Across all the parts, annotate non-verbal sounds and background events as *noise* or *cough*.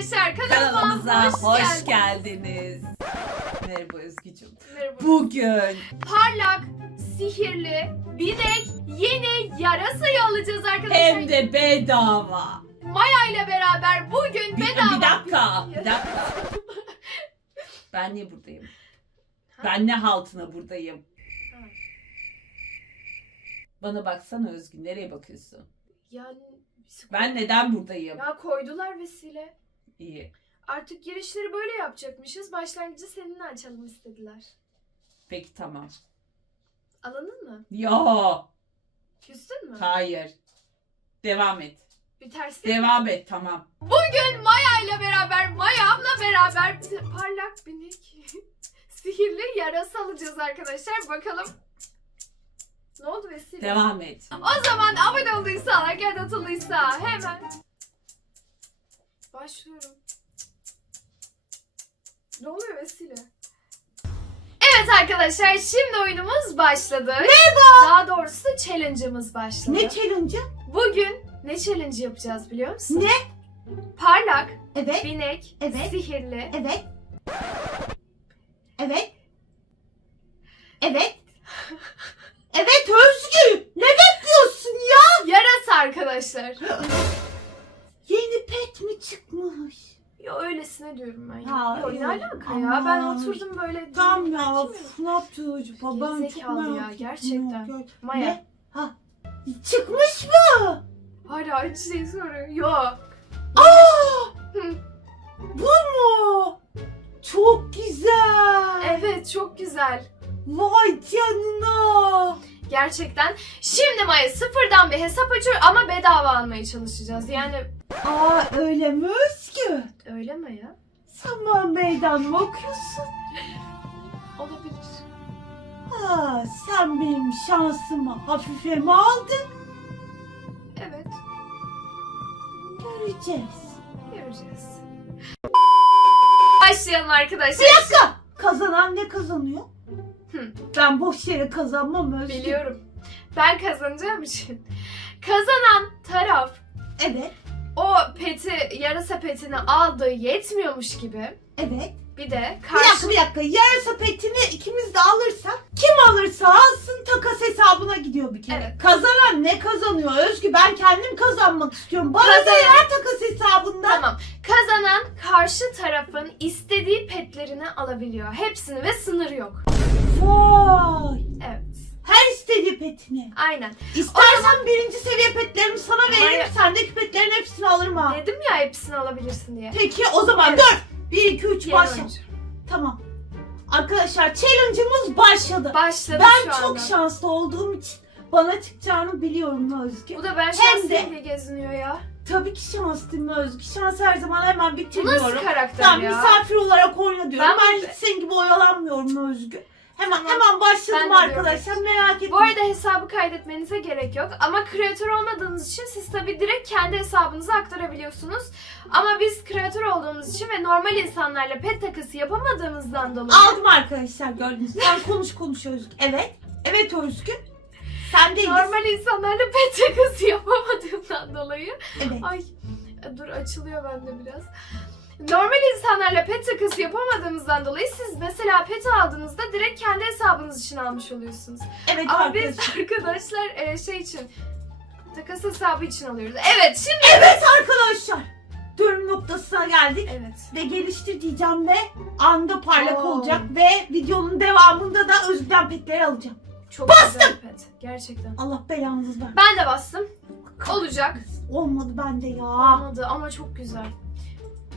arkadaşlar kanalıma Kanalımıza hoş, hoş, geldiniz. geldiniz. Merhaba Özgücüm. Merhaba. Bugün Parlak, sihirli, binek, yeni yarasayı alacağız arkadaşlar. hem de bedava. Maya ile beraber bugün Bir, bedava. bir dakika. Bir *laughs* dakika. Ben niye buradayım? Ben ne haltına buradayım? Ha. Bana baksana Özgün. Nereye bakıyorsun? Yani Ben neden buradayım? ya koydular vesile. İyi. Artık girişleri böyle yapacakmışız. Başlangıcı seninle açalım istediler. Peki tamam. Alındın mı? Yo. Küstün mü? Hayır. Devam et. Bir terslik. Devam et tamam. Bugün Maya ile beraber, Maya'mla beraber bir parlak binek, *laughs* sihirli yarasa alacağız arkadaşlar. Bakalım. Ne oldu Vesile? Devam et. O zaman abone olduysa, like atılıysa hemen başlıyorum. Ne oluyor Vesile? Evet arkadaşlar şimdi oyunumuz başladı. Merhaba. Daha doğrusu challenge'ımız başladı. Ne challenge'ı? Bugün ne challenge yapacağız biliyor musun? Ne? Parlak, Evet, binek, Evet. sihirli, evet. Evet. Evet. *laughs* Evet Özgü. Ne bekliyorsun ya? yarasa arkadaşlar. *gasps* Yeni pet mi çıkmış? Ya öylesine diyorum ben ya. Ya, Ya, alaka ya? Ben oturdum böyle. Tam ya. Üf, ne yapacağız acaba? Ben çok Gerizekalı ya, ettim. gerçekten. Gel. Maya. Ne? Ha. Çıkmış mı? Hala hiç şey soruyor. Yok. Aa! Hı. Bu mu? Çok güzel. Evet çok güzel. Vay canına. Gerçekten. Şimdi Maya sıfırdan bir hesap açıyor ama bedava almaya çalışacağız. Yani Aa öyle mi Özgü? öyle mi ya? Sen bana meydan mı okuyorsun? Olabilir. Ha, sen benim şansımı hafife mi aldın? Evet. Göreceğiz. Göreceğiz. Başlayalım arkadaşlar. Bir dakika. Kazanan ne kazanıyor? Hı. Ben boş yere kazanmam Özgür. Biliyorum. Ben kazanacağım için. Kazanan taraf Evet. O peti, yarasa petini aldığı yetmiyormuş gibi. Evet. Bir de Bir karşı... dakika bir dakika. Yarasa petini ikimiz de alırsak kim alırsa alsın takas hesabına gidiyor bir kere. Evet. Kazanan ne kazanıyor Özgü? Ben kendim kazanmak istiyorum. Bana da Kazanan- yer takas hesabında. Tamam. Kazanan karşı tarafın istediği petlerini alabiliyor. Hepsini ve sınır yok. Vay. Evet. Her istediği petini. Aynen. İstersen birinci seviye petlerimi sana veririm. Hayır. Sendeki petlerin hepsini alırım ha. Dedim ya hepsini alabilirsin diye. Peki o zaman Evet. dur. 1, 2, 3 Yeni başla. Tamam. Arkadaşlar challenge'ımız başladı. Başladı Ben şu çok anda. şanslı olduğum için bana çıkacağını biliyorum Özgü. Bu da ben şanslıyım diye geziniyor ya. Tabii ki şanslıyım Özgü. Şans her zaman hemen Bu bitirmiyorum. nasıl karakter Ben ya? misafir olarak oyna diyorum. Ben Ben, bu- hiç senin gibi oyalanmıyorum Özgü. Hemen Tamam. hemen Ben başladım de arkadaşlar merak etmeyin. Bu arada hesabı kaydetmenize gerek yok. Ama kreatör olmadığınız için siz tabii direkt kendi hesabınıza aktarabiliyorsunuz. Ama biz kreatör olduğumuz için ve normal insanlarla pet takısı yapamadığımızdan dolayı Aldım arkadaşlar gördünüz. Sen konuş konuş Özgü. Evet. Evet Özgü. Sendeyiz. normal insanlarla pet takısı yapamadığımdan dolayı Evet. Ay dur açılıyor bende biraz. Normal insanlarla pet takısı yapamadığımızdan dolayı siz mesela pet aldığınızda direkt kendi hesabınız için almış oluyorsunuz. Evet Ama biz arkadaşlar. arkadaşlar e, şey için takas hesabı için alıyoruz. Evet şimdi Evet arkadaşlar. Dönüm noktasına geldik. Evet. Ve geliştir diyeceğim ve anda parlak Oo. olacak. Ve videonun devamında da Özgü'den petleri alacağım. Çok Bastım. güzel pet. Gerçekten. Allah belanızı ver. Ben de bastım. Olacak. Olmadı bende ya. Olmadı ama çok güzel.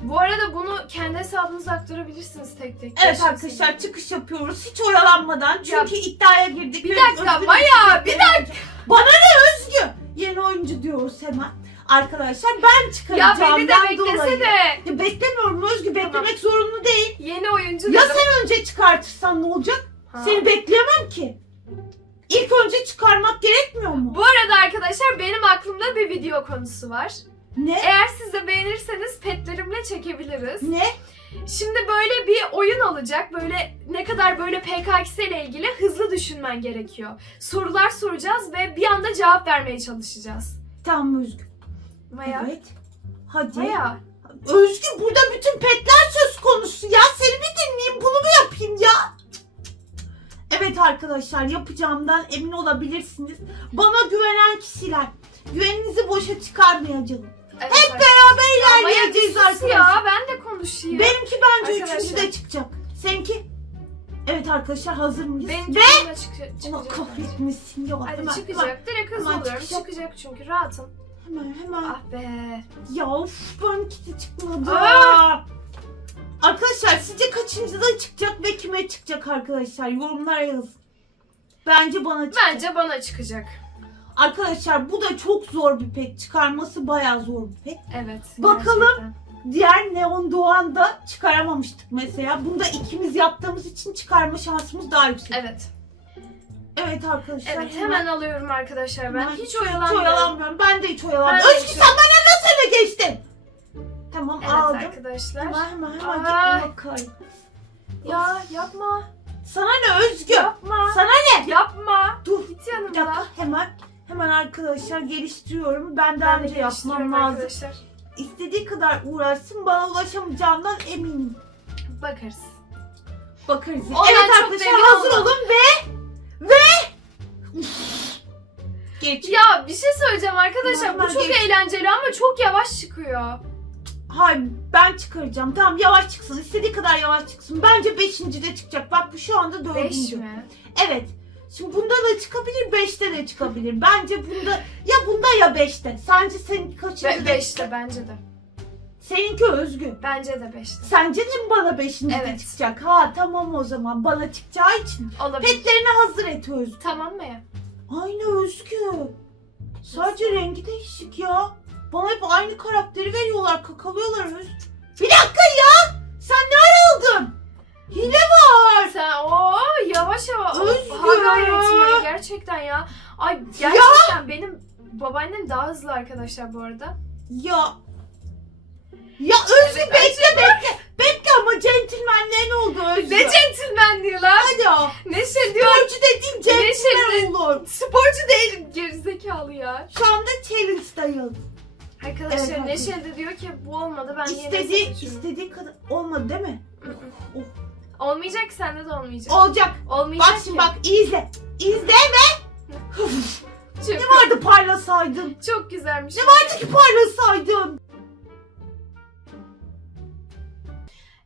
Bu arada bunu kendi hesabınıza aktarabilirsiniz tek tek. Evet Yaşasın. arkadaşlar çıkış yapıyoruz. Hiç oyalanmadan. Çünkü iddiaya girdik. Bir dakika Maya bir dakika. Bana ne Özgü? Yeni oyuncu diyoruz hemen. Arkadaşlar ben Ya çıkaracağım. beni de beklesene. Ya beklemiyorum Özgü. Beklemek zorunlu değil. Yeni oyuncu Ya dedim. sen önce çıkartırsan ne olacak? Ha. Seni bekleyemem ki. İlk önce çıkarmak gerekmiyor mu? Bu arada arkadaşlar benim aklımda bir video konusu var. Ne? Eğer siz beğenirseniz petlerimle çekebiliriz. Ne? Şimdi böyle bir oyun olacak. Böyle ne kadar böyle PKX ile ilgili hızlı düşünmen gerekiyor. Sorular soracağız ve bir anda cevap vermeye çalışacağız. Tamam Özgü. Maya. Evet. Hadi. Maya. Özgü burada bütün petler söz konusu ya. Seni bir dinleyeyim bunu mu yapayım ya? Evet arkadaşlar yapacağımdan emin olabilirsiniz. Bana güvenen kişiler. Güveninizi boşa çıkarmayacağım. Evet, Hep beraber ilerleyeceğiz arkadaşlar. ya ben de konuşayım. Benimki bence Arkadaşlar. üçüncüde çıkacak. Seninki? Evet arkadaşlar hazır mıyız? Benim Ve kendime çık Allah çıkacak. bence. kahretmesin ya. Hadi Hemen, hemen, çıkacak. Direkt hızlı hemen oluyorum. çıkacak. Çıkacak çünkü rahatım. hemen hemen. Ah be. Ya of benimki de çıkmadı. Ah! Arkadaşlar sizce kaçıncıda çıkacak ve kime çıkacak arkadaşlar? Yorumlara yazın. Bence bana çıkacak. Bence bana çıkacak. Arkadaşlar bu da çok zor bir pet. Çıkarması bayağı zor bir pet. Evet. Bakalım. gerçekten. Diğer Neon Doğan da çıkaramamıştık mesela. Bunda ikimiz yaptığımız için çıkarma şansımız daha yüksek. Evet. Evet arkadaşlar. Evet hemen alıyorum arkadaşlar ben. hemen- Hiç Hiç oyalanmıyorum. oyalanmıyorum. Ben de hiç oyalanmıyorum. Ben Özgü sen bana nasıl öne geçtin? Tamam Evet aldım. arkadaşlar. Hemen hemen hemen Ay. gitme bakayım. Ya yapma. Sana ne Özgü? Yapma. Sana ne? Yapma. Dur Git yanımda. dakika hemen hemen arkadaşlar geliştiriyorum. Ben daha Ben önce yapmam lazım. arkadaşlar. İstediği kadar uğraşsın bana ulaşamayacağımdan eminim. Bakarız. Bakarız. Ondan evet çok arkadaşlar hazır olma. olun ve ve Geç. Ya bir şey söyleyeceğim arkadaşlar. Hemen Bu çok geç. eğlenceli ama çok yavaş çıkıyor. Hayır ben çıkaracağım. Tamam yavaş çıksın. İstediği kadar yavaş çıksın. Bence 5. de çıkacak. Bak bu şu anda 4. 5 mi? Evet. Şimdi bunda da çıkabilir, 5'te de çıkabilir. Bence bunda ya bunda ya 5'te. Sence senin kaçıncı? Be- 5'te bence de. Seninki Özgü. Bence de 5'te. Sence de mi bana 5. de Evet. çıkacak? Ha tamam o zaman. Bana çıkacağı için. Olabilir. Petlerini hazır et Özgü. Tamam mı? Aynı Özgü. Sadece rengi değişik ya. Bana hep aynı karakteri veriyorlar, kakalıyorlar Özgü. Bir dakika ya! Sen ne ara aldın? Hile var. Sen o yavaş yavaş. Özgür. Gayret etmeyi gerçekten ya. Ay gerçekten benim babaannem daha hızlı arkadaşlar bu arada. Ya. Ya Özgü Evet, bekle bekle. Bekle ama centilmenliğe ne oldu Özgü? Ne centilmen diyor lan. Hadi ya. Ne şey diyor. Sporcu dediğin centilmen olur. Sporcu değilim gerizekalı ya. Şu anda challenge'dayız. Arkadaşlar Evet, Neşe de diyor ki bu olmadı ben yeni İstediği, istediği kadar olmadı değil mi? Hı hı. Oh. Olmayacak sende de olmayacak. Olacak. Olmayacak Bak şimdi ki. bak iyi izle. İzle ve Çok, ne vardı parlasaydın? çok güzelmiş. Ne vardı ki parlasaydın?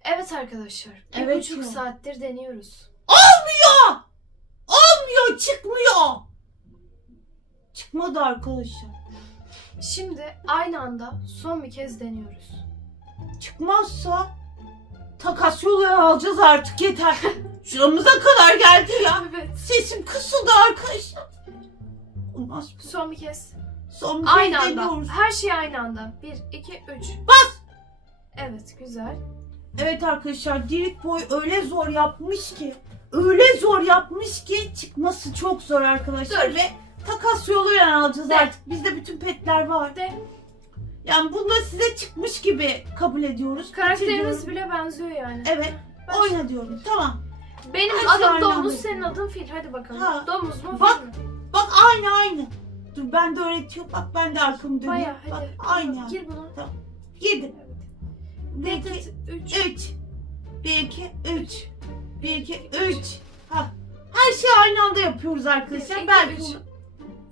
Evet arkadaşlar. Bir Evet buçuk ya. saattir deniyoruz. Olmuyor. Olmuyor çıkmıyor. Çıkmadı arkadaşlar. Şimdi aynı anda son bir kez deniyoruz. Çıkmazsa takas yolu alacağız artık yeter. *laughs* Şuramıza kadar geldi ya. Evet. Sesim kısıldı arkadaşlar. Olmaz. Son bir kez. Son bir kez Aynı anda. deniyoruz. Her şey aynı anda. Bir, iki, üç. Bas. Evet güzel. Evet arkadaşlar Dirit Boy öyle zor yapmış ki öyle zor yapmış ki çıkması çok zor arkadaşlar Dur. ve takas yoluyla alacağız De. artık. Bizde bütün petler var. De Yani bunda size çıkmış gibi kabul ediyoruz. karakterimiz bile benziyor yani. Evet. Baş- Oyna diyorum. Tamam. Benim şey adım aynı Domuz, senin adın Fil. Hadi bakalım. Ha. Domuz mu Bak. Mi? Bak aynı aynı. Dur ben de öğretiyorum. Bak ben de arkamı dönüyorum. Baya Bak hadi. aynı. yani. Gir. Girdim. Evet. Bir iki det, üç. üç. Bir iki üç. Bir iki üç. Ha. Her şeyi aynı anda yapıyoruz arkadaşlar. Bir, iki, Belki üç.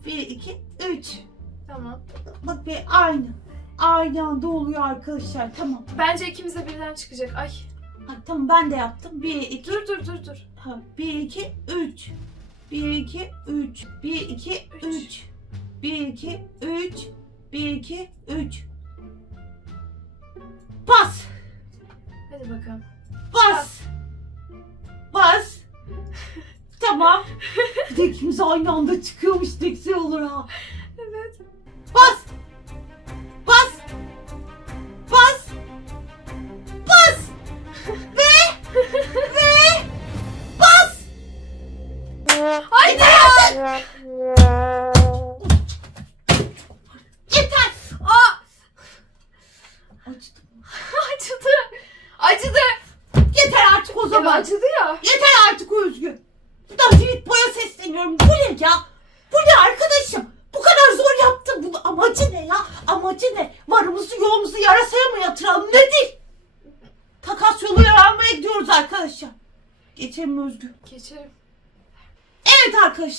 Bir iki üç. Tamam. Bak be aynı. Aynı anda oluyor arkadaşlar. Tamam. Bence ikimize birden çıkacak. Ay. Ha, tamam ben de yaptım. Bir iki. Dur dur dur dur. Ha, bir iki üç. Bir iki üç. Bir iki Üç. üç. Bir iki üç. Bir iki üç. Bas. Hadi bakalım. Bas. Bas. tamam. *laughs* Bir de ikimiz aynı anda çıkıyormuş ne güzel olur ha. Evet.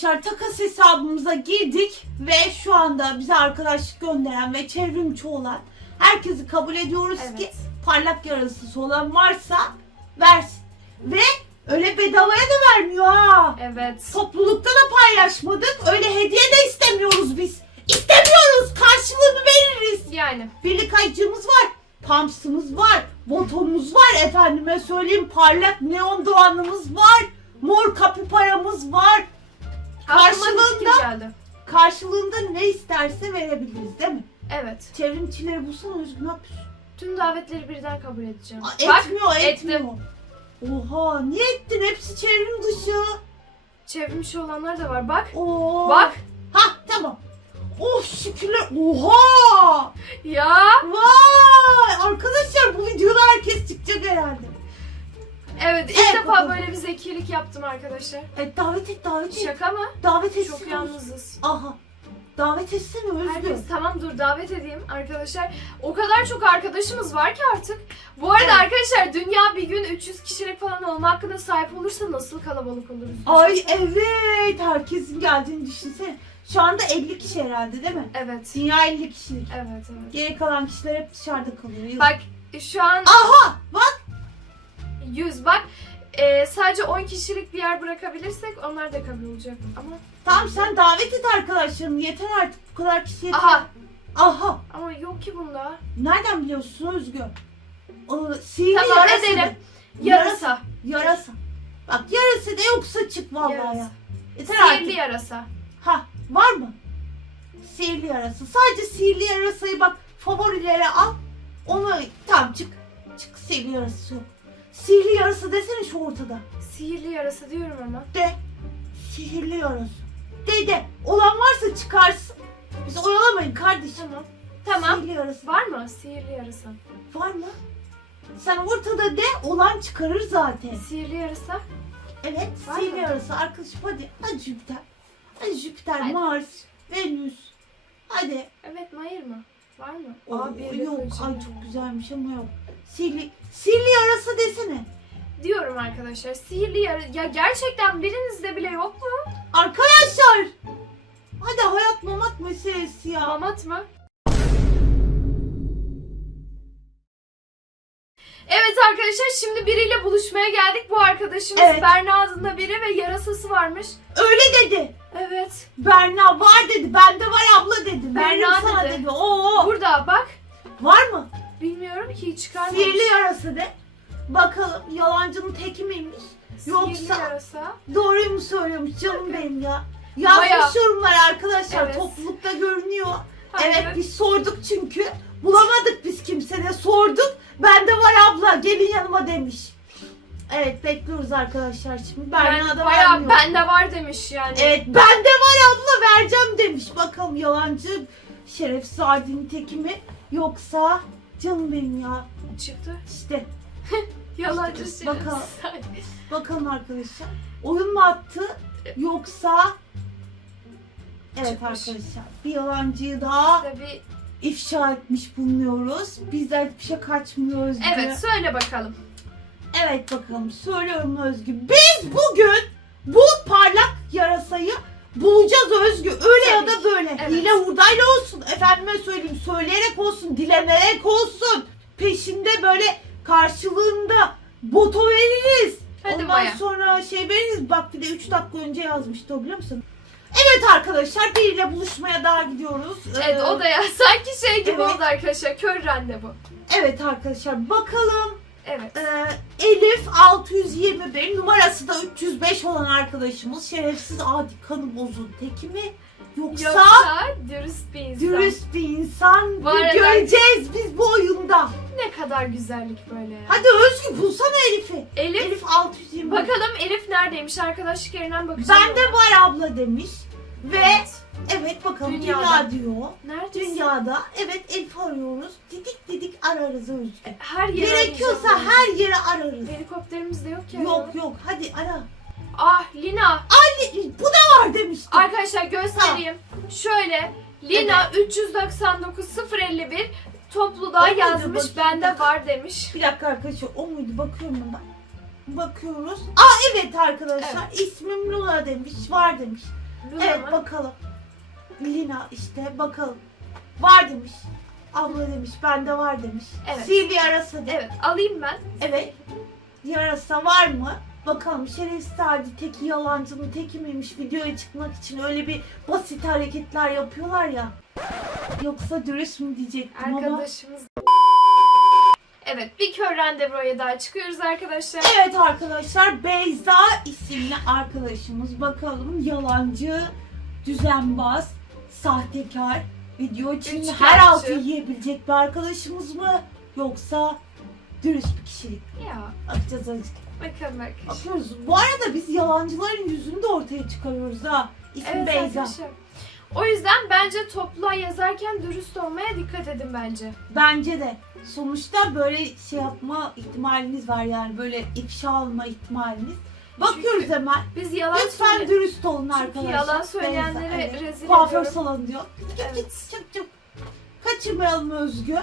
Arkadaşlar takas hesabımıza girdik ve şu anda bize arkadaşlık gönderen ve çevrimçi olan herkesi kabul ediyoruz ki Evet. parlak yarası olan varsa versin. Ve öyle bedavaya da vermiyor ha. Evet. Toplulukta da paylaşmadık. Öyle hediye de istemiyoruz biz. İstemiyoruz. Karşılığını veririz. Yani. Birlik ayıcımız var. Pamsımız var. Botonumuz var. Efendime söyleyeyim parlak neon doğanımız var. Mor kapiparamız var. Karşılığında- geldi. Karşılığında ne isterse verebiliriz değil mi? Evet. Çevrimçileri bulsana Özgür ne yapıyorsun? Tüm davetleri birden kabul edeceğim. Aa, Bak etmiyor ettim. etmiyor. Oha niye ettin? Hepsi çevrim dışı. çevrimiçi olanlar da var. Bak. Oo. Bak. Ha tamam. Of şükürler. Oha. Ya. Vay. Arkadaşlar bu videoda herkes çıkacak herhalde. Evet ilk Evet, defa bakalım. böyle bir zekilik yaptım arkadaşlar. Evet davet et davet et. Şaka mı? Davet etsene. Çok yalnızız. Aha. Davet etsene Özgür. Herkes tamam dur davet edeyim arkadaşlar. O kadar çok arkadaşımız var ki artık. Bu arada Evet. arkadaşlar dünya bir gün 300 kişilik falan olma hakkına sahip olursa nasıl kalabalık oluruz? Ay evet herkesin geldiğini düşünsene. Şu anda 50 kişi herhalde değil mi? Evet. Dünya 50 kişilik. Evet evet. Geri kalan kişiler hep dışarıda kalıyor. Bak şu an Aha bak 100 bak. Ee, sadece 10 kişilik bir yer bırakabilirsek onlar da kabul olacak. Ama tamam sen davet et arkadaşlarını yeter artık bu kadar kişi yeter. aha Aha. ama yok ki bunda. Nereden biliyorsun Özgür? O, sihirli Tamam, yarasa edelim. da. Yarasa. Yarasa. Bak yarasa da yoksa çık vallahi Yarasa. ya. Yeter Sihirli artık. yarasa. Ha var mı? Sihirli yarasa. Sadece sihirli yarasayı bak favorilere al. Onu tamam çık. Çık sihirli yarası yok. Sihirli yarasa desene şu ortada. Sihirli yarasa diyorum ama. De. Sihirli yarasa. De de. Olan varsa çıkarsın. Bizi oyalamayın kardeşim. Tamam. Tamam. Sihirli yarasa. Var mı sihirli yarasa? Var mı? Sen ortada de olan çıkarır zaten. Sihirli yarasa? Evet Var sihirli mı? yarasa arkadaşım hadi. Hadi Jüpiter. Hadi Jüpiter, Hadi. Mars, Venüs. Hadi. Evet mi hayır mı? Var mı? De yok ay çok güzelmiş ama yok. Sihirli, sihirli yarasa desene. Diyorum arkadaşlar sihirli yarasa. Ya gerçekten birinizde bile yok mu? Arkadaşlar. Hadi hayat mamat meselesi ya. Mamat mı? Arkadaşlar şimdi biriyle buluşmaya geldik. Bu arkadaşımız Evet. Berna adında biri ve yarasası varmış. Öyle dedi. Evet. Berna var dedi. Bende var abla dedi. Berna Veririm sana dedi. dedi. Oo. Burada bak. Var mı? Bilmiyorum ki hiç çıkarmamış. Sihirli yarası de. Bakalım yalancının teki miymiş? Sihirli Yoksa- yarasa. Doğruyu mu söylüyormuş canım benim ya? Yazmış Bayağı. yorumlar arkadaşlar. Evet. Toplulukta görünüyor. Hayır. Evet biz sorduk çünkü. Bulamadık biz kimsene. Sorduk. Bende var abla gelin yanıma demiş. Evet bekliyoruz arkadaşlar şimdi. Ben, Berna'da bayağı vermiyor. bende var demiş yani. Evet bende var abla vereceğim demiş. Bakalım yalancı şerefsiz ardinin teki mi? Yoksa canım benim ya. Çıktı. İşte *laughs* Yalancı bakalım. şerefsiz. bakalım arkadaşlar. Oyun mu attı yoksa Evet Çıkmış. arkadaşlar bir yalancıyı daha Tabii. İfşa etmiş bulunuyoruz. Bizler bir şey kaçmıyoruz. diye. Evet söyle bakalım. Evet bakalım söylüyorum Özgü. Biz bugün bu parlak yarasayı bulacağız Özgü. Öyle ya Tabii da böyle. evet. Hile hurdayla olsun. Efendime söyleyeyim söyleyerek olsun. Dilenerek olsun. Peşinde böyle karşılığında boto veririz. Hadi Ondan Maya. sonra şey veririz. Bak bir de 3 dakika önce yazmıştı o biliyor musun? Evet arkadaşlar biriyle buluşmaya daha gidiyoruz. Evet Ee, o da ya *laughs* sanki şey gibi evet. oldu arkadaşlar. Kör randevu. Evet arkadaşlar bakalım Evet. Ee, Elif 621 numarası da 305 olan arkadaşımız şerefsiz adi kanı bozun teki mi? Yoksa, Yoksa dürüst bir insan. dürüst bir insan Bu arada- göreceğiz biz bu oyunda. Ne kadar güzellik böyle ya. Hadi Özgü bulsana Elif'i. Elif, Elif 621. bakalım Elif neredeymiş? Arkadaşlık yerinden bakacağım. Bende var abla demiş. Ve evet, Evet. bakalım Dünyada. dünya diyor. Neredesin? Dünyada evet Elif arıyoruz. Didik didik ararız Özgü. Her yere Gerekiyorsa arayacağım. her yere ararız. Helikopterimiz de yok ya. Yok yok hadi ara. Ah Lina. Bu da var demiştim. Arkadaşlar göstereyim. Şöyle Lina 399 051 topluda muydu yazmış bakayım? bende var demiş. Bir dakika arkadaşlar o muydu bakıyorum ben. Bakıyoruz. Aa evet arkadaşlar. İsmim Luna demiş. Var demiş. Luna evet mı? bakalım. Lina işte bakalım. Var demiş. Abla demiş. Bende var demiş. Evet. Sihirli yarasa de. Evet alayım ben. Evet. Yarasa var mı? Bakalım şerefsiz Hadi teki yalancının teki miymiş videoya çıkmak için öyle bir basit hareketler yapıyorlar ya. Yoksa dürüst mü diyecektim ama. Arkadaşımız. Evet bir kör randevuya daha çıkıyoruz arkadaşlar. Evet arkadaşlar Beyza isimli arkadaşımız bakalım yalancı, düzenbaz, sahtekar, video için Üçkağıtçı. her altı yiyebilecek bir arkadaşımız mı? Yoksa dürüst bir kişilik. Ya Bakacağız azıcık. bakalım arkadaşlar. Bakıyoruz. Bu arada biz yalancıların yüzünü de ortaya çıkarıyoruz ha. İsim Evet Beyza. arkadaşlar. O yüzden bence topluğa yazarken dürüst olmaya dikkat edin bence. Bence de. Sonuçta böyle şey yapma ihtimaliniz var yani böyle ifşa alma ihtimaliniz. Bakıyoruz Çünkü hemen. Biz yalan Lütfen söyle- dürüst olun Çünkü arkadaşlar. yalan Beyza, söyleyenlere evet. rezil Kuaför ediyorum. salonu diyor. Evet. Çık çık. Kaçırmayalım Özgü.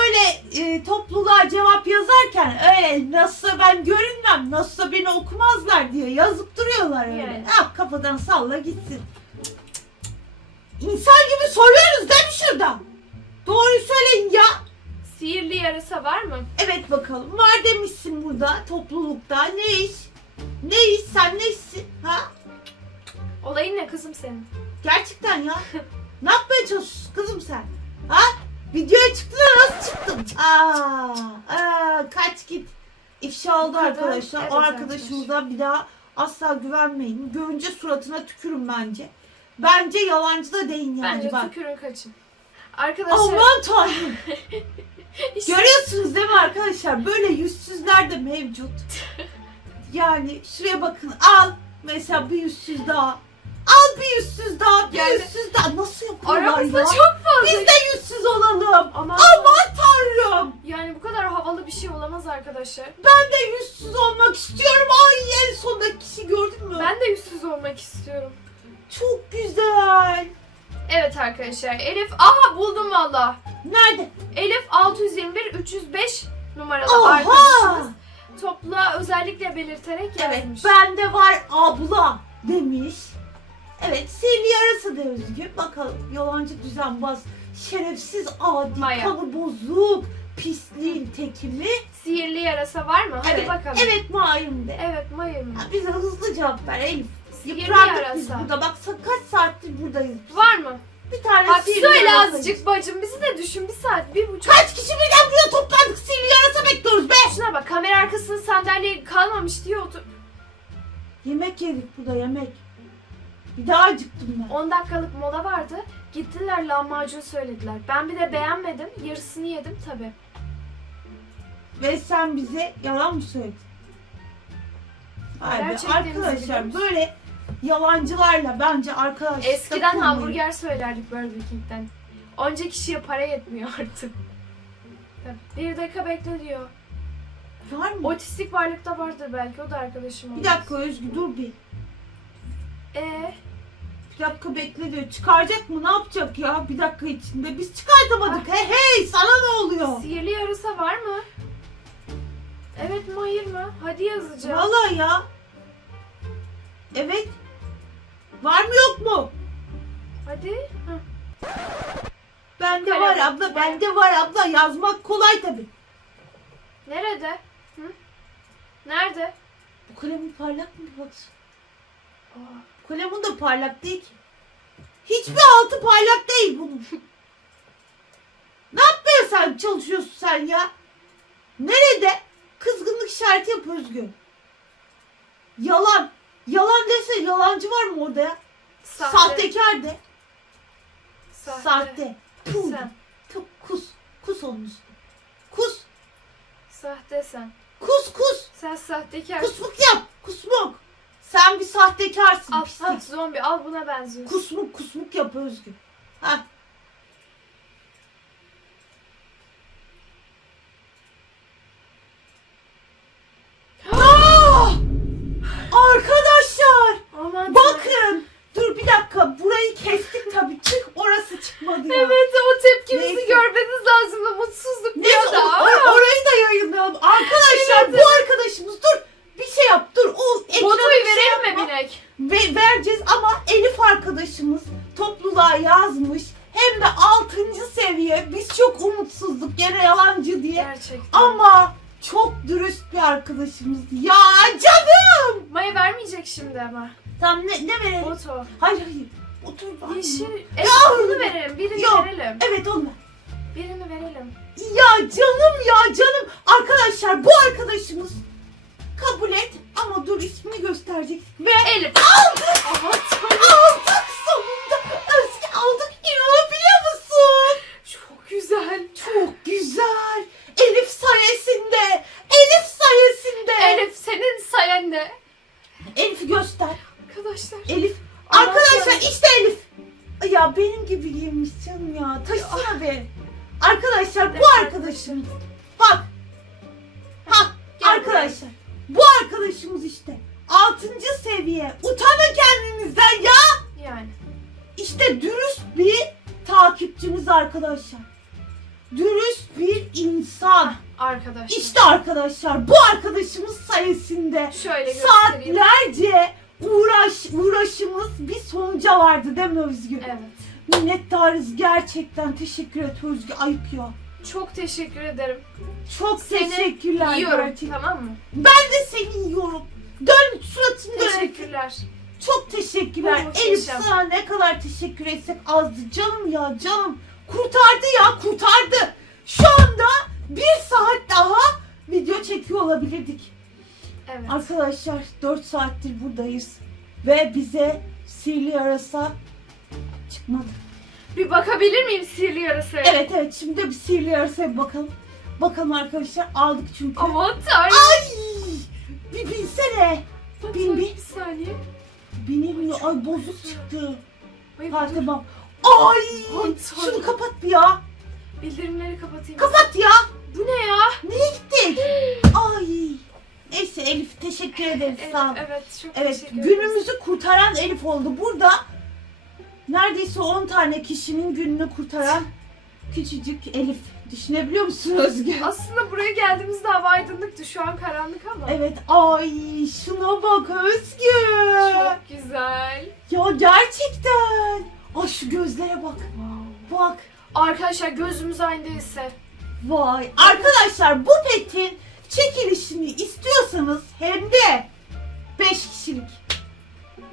Öyle e, topluluğa cevap yazarken öyle nasıl ben görünmem, nasıl beni okumazlar diye yazıp duruyorlar öyle. Yani. Ah kafadan salla gitsin. İnsan gibi soruyoruz değil mi şurada? Doğruyu söyleyin ya. Sihirli yarasa var mı? Evet bakalım. Var demişsin burada toplulukta. Ne iş? Ne iş? Sen ne işsin? Ha? Olayın ne kızım senin? Arkadaşlar. Evet o arkadaşımıza bir daha asla güvenmeyin. Görünce suratına tükürün bence. Bence yalancı da değil yani. Bence bak. tükürün kaçın. Arkadaşlar Aman tanrım. *laughs* işte Görüyorsunuz değil mi arkadaşlar? Böyle yüzsüzler de mevcut. *laughs* Yani şuraya bakın. Al. Mesela bir yüzsüz daha. Al bir yüzsüz daha. Bir Yani- yüzsüz daha. Nasıl yapıyorlar aramızda ya? çok fazla. Biz de yüzsüz olalım. Aman, Aman tanrım. yani bu kadar havalı bir şey olamaz arkadaşlar. Ben de yüzsüz olmak istiyorum. Ay en sondaki kişi gördün mü? Ben de yüzsüz olmak istiyorum. Çok güzel. Evet arkadaşlar Elif aha buldum valla. Nerede? Elif 621 305 numaralı Oha. arkadaşımız topluğa özellikle belirterek Evet. yazmış. Bende var abla demiş. Evet sihirli yarası da Özgü. Bakalım yalancı düzenbaz, şerefsiz adi, Maya. kanı bozuk, pisliğin teki mi? Sihirli yarasa var mı? Hadi evet. bakalım. Evet Mayım de. Evet Mayır mı? Ha, bize hızlı cevap ver Elif. Sihirli Yıprandık biz yarasa. burada. Bak kaç saattir buradayız. Var mı? Bir tane Bak sihirli söyle yarasa- azıcık bacım bizi de düşün bir saat bir buçuk. Kaç kişi birden buraya toplandık sihirli yarasa bekliyoruz be. Şuna bak kamera arkasının sandalye kalmamış diye otur. Yemek yedik burada yemek. Bir daha acıktım ben. 10 dakikalık mola vardı. Gittiler lahmacun söylediler. Ben bir de beğenmedim. Yarısını yedim tabi. Ve sen bize yalan mı söyledin? Be, Gerçekten arkadaşlar böyle yalancılarla bence arkadaşlar Eskiden hamburger söylerdik Burger King'den. Onca kişiye para yetmiyor *laughs* artık. Bir dakika bekle diyor. Var mı? Otistik varlıkta vardır belki o da arkadaşım Bir olmaz. dakika Özgü dur bir. Ee, Bir dakika bekle diyor. Çıkaracak mı? Ne yapacak ya? Bir dakika içinde. Biz çıkartamadık. Hey hey sana ne oluyor? sihirli yarasa var mı? Evet mi hayır mı? Hadi yazacağım. Vallahi ya. Evet. Var mı yok mu? Hadi. Hı. Bende Kalem. var abla. Bende var abla. Yazmak kolay tabi. Nerede? Hı? Nerede? Bu kalemin parlak mı bak? Aa, Bu kalemin de parlak değil ki. Hiçbir altı parlak değil bunun. ne yapmaya sen çalışıyorsun sen ya? Nerede? Kızgınlık işareti yap Özgür. Yalan. Yalan dese yalancı var mı orada ya? Sahte. Sahtekar de. Sahte. Sahte. Puh. Sen. Tıp, kus. Kus onun üstüne. Kus. Sahte sen. Kus kus. Sen sahtekar. Kusmuk yap. Kusmuk. Sen bir sahtekarsın. Al, pislik. al zombi al buna benziyor. Kusmuk kusmuk yap Özgür. Ha. Arkadaşlar bu arkadaşımız kabul et ama dur ismini gösterecek. Ve Elif. aldık. Aldık sonunda. Özge aldık inanabiliyor musun? çok güzel. Çok güzel. Elif sayesinde. Elif sayesinde. Elif senin sayende. Elif'i göster. Arkadaşlar. Elif. Aman Arkadaşlar tanrım. işte Elif. Ya benim gibi giymiş canım ya. Taşısana be. Arkadaşlar bu Evet. arkadaşımız. Bak. Arkadaşlar. Bu arkadaşımız işte. Altıncı seviye. Utanın kendinizden ya. Yani. İşte dürüst bir takipçimiz arkadaşlar. Dürüst bir insan. Arkadaşlar. İşte arkadaşlar bu arkadaşımız sayesinde Şöyle göstereyim. saatlerce uğraş uğraşımız bir sonuca vardı değil mi Özgür? Evet. Minnettarız gerçekten teşekkür et Özgür ayıp ya. Çok teşekkür ederim. Çok Seni teşekkürler Yiyorum gerçekten. tamam mı? Ben de seni yiyorum. Dön suratını dön. Teşekkürler. Çok teşekkürler. Muhteşem. Elif sana ne kadar teşekkür etsek azdı. Canım ya canım. Kurtardı ya kurtardı. Şu anda bir saat daha video çekiyor olabilirdik. Evet. Arkadaşlar 4 saattir buradayız. Ve bize sihirli yarasa çıkmadı. Bir bakabilir miyim sihirli yarasaya? Evet evet şimdi bir sihirli yarasaya bir bakalım. Bakalım arkadaşlar aldık çünkü. Aman tanrım. Ay! Bir binsene. Aman bin, bin. Bir saniye. Binilmiyor. Ay bozuk çıktı. Ay, Ha dur. tamam. Ay! Aman Şunu kapat bir ya. Bildirimleri kapatayım. Kapat ya. Bu ne ya? Nereye gittik? *gasps* Ay. Neyse Elif teşekkür ederiz Evet, sağ ol. evet çok Evet teşekkür günümüzü kurtaran Elif oldu. Burada neredeyse 10 tane kişinin gününü kurtaran küçücük Elif. Düşünebiliyor musun Özgür? Aslında buraya geldiğimizde hava aydınlıktı. Şu an karanlık ama. Evet ay şuna bak Özgür. Çok güzel. Ya gerçekten. Ay şu gözlere bak. Bak. Arkadaşlar gözümüz aynı değilse. Vay. Arkadaşlar bu petin çekilişini istiyorsanız hem de 5 kişilik.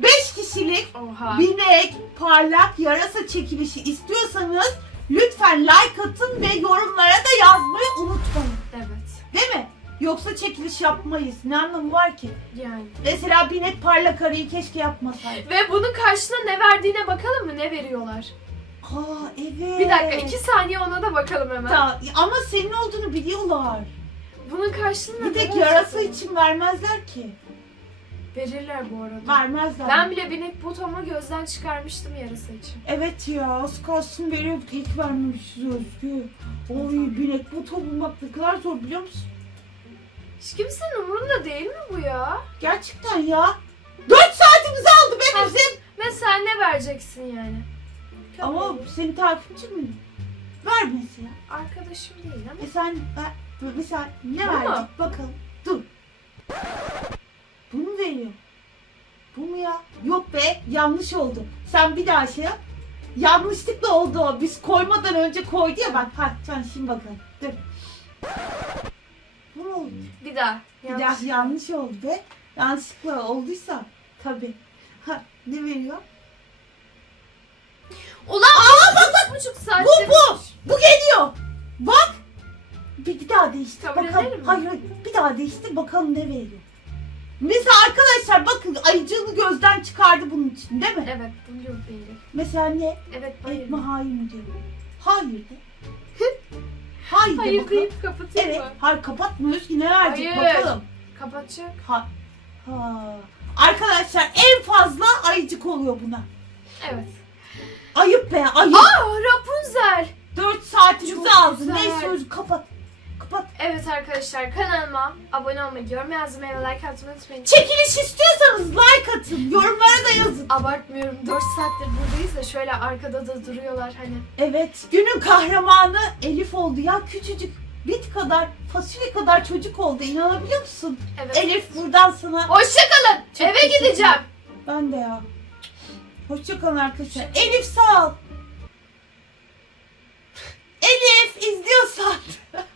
5 kişilik Oha. binek parlak yarasa çekilişi istiyorsanız lütfen like atın ve yorumlara da yazmayı unutmayın. Evet. Değil mi? Yoksa çekiliş yapmayız. Ne anlamı var ki? Yani. Mesela binek parlak arıyı keşke yapmasaydık. Ve bunun karşılığında ne verdiğine bakalım mı? Ne veriyorlar? Aa evet. Bir dakika iki saniye ona da bakalım hemen. Ta- ama senin olduğunu biliyorlar. Bunun karşılığında Bir ne tek verecekler? yarasa için vermezler ki. Verirler bu arada. Vermezler. Ben bile binek butomu gözden çıkarmıştım yarasa için. Evet ya az kalsın veriyorduk ilk vermemişiz Özgür. Oy binek bu bulmak ne kadar zor biliyor musun? Hiç kimsenin umurunda değil mi bu ya? Gerçekten ya. 4 saatimizi aldı be Ha. bizim. Mesela ne vereceksin yani? Ama senin takipçin mi? Ver mesela. Arkadaşım değil ama. E sen e, mesela ne Bu mu? verecek bakalım. Dur. Bu mu veriyor? Bu mu ya? Yok be yanlış oldu. Sen bir daha şey yap. Yanlışlıkla oldu o. Biz koymadan önce koydu ya bak. Ha sen şimdi bakalım. Dur. Bu mu oldu? Bir daha. Bir daha yanlış oldu be. Yanlışlıkla olduysa tabii. Ha ne veriyor? Ulan Aa, bak bak buçuk saat. Bu, bu. Bu geliyor. Bak. Bir, bir daha değiştir Kabul bakalım. mi? Hayır hayır. Bir daha değiştir bakalım ne veriyor. Mesela arkadaşlar bakın ayıcığını gözden çıkardı bunun için değil mi? Evet bunu yok değil. Mesela ne? Evet hayır. mi hayır mı diyor. Hayır de. hayır de Hayır bakalım. deyip kapatayım Evet. mı? Hayır kapatmıyoruz ki ne verecek Hayır. bakalım. Kapatacak. Ha. ha. Arkadaşlar en fazla ayıcık oluyor buna. Evet. Ayıp be ayıp. Aa Rapunzel. 4 saatimizi Çok aldı. güzel. Neyse Özgür kapat. Evet arkadaşlar kanalıma abone olmayı, yorum yazmayı ve like atmayı unutmayın. Çekiliş istiyorsanız like atın. Yorumlara da yazın. Abartmıyorum. 4 saattir buradayız da şöyle arkada da duruyorlar hani. Evet. Günün kahramanı Elif oldu ya. Küçücük bit kadar, fasulye kadar çocuk oldu. İnanabiliyor musun? Evet. Elif buradan sana... Hoşçakalın. Eve gideceğim. Ben de ya. Hoşçakalın arkadaşlar. Elif sağ ol. Elif izliyorsan. *laughs*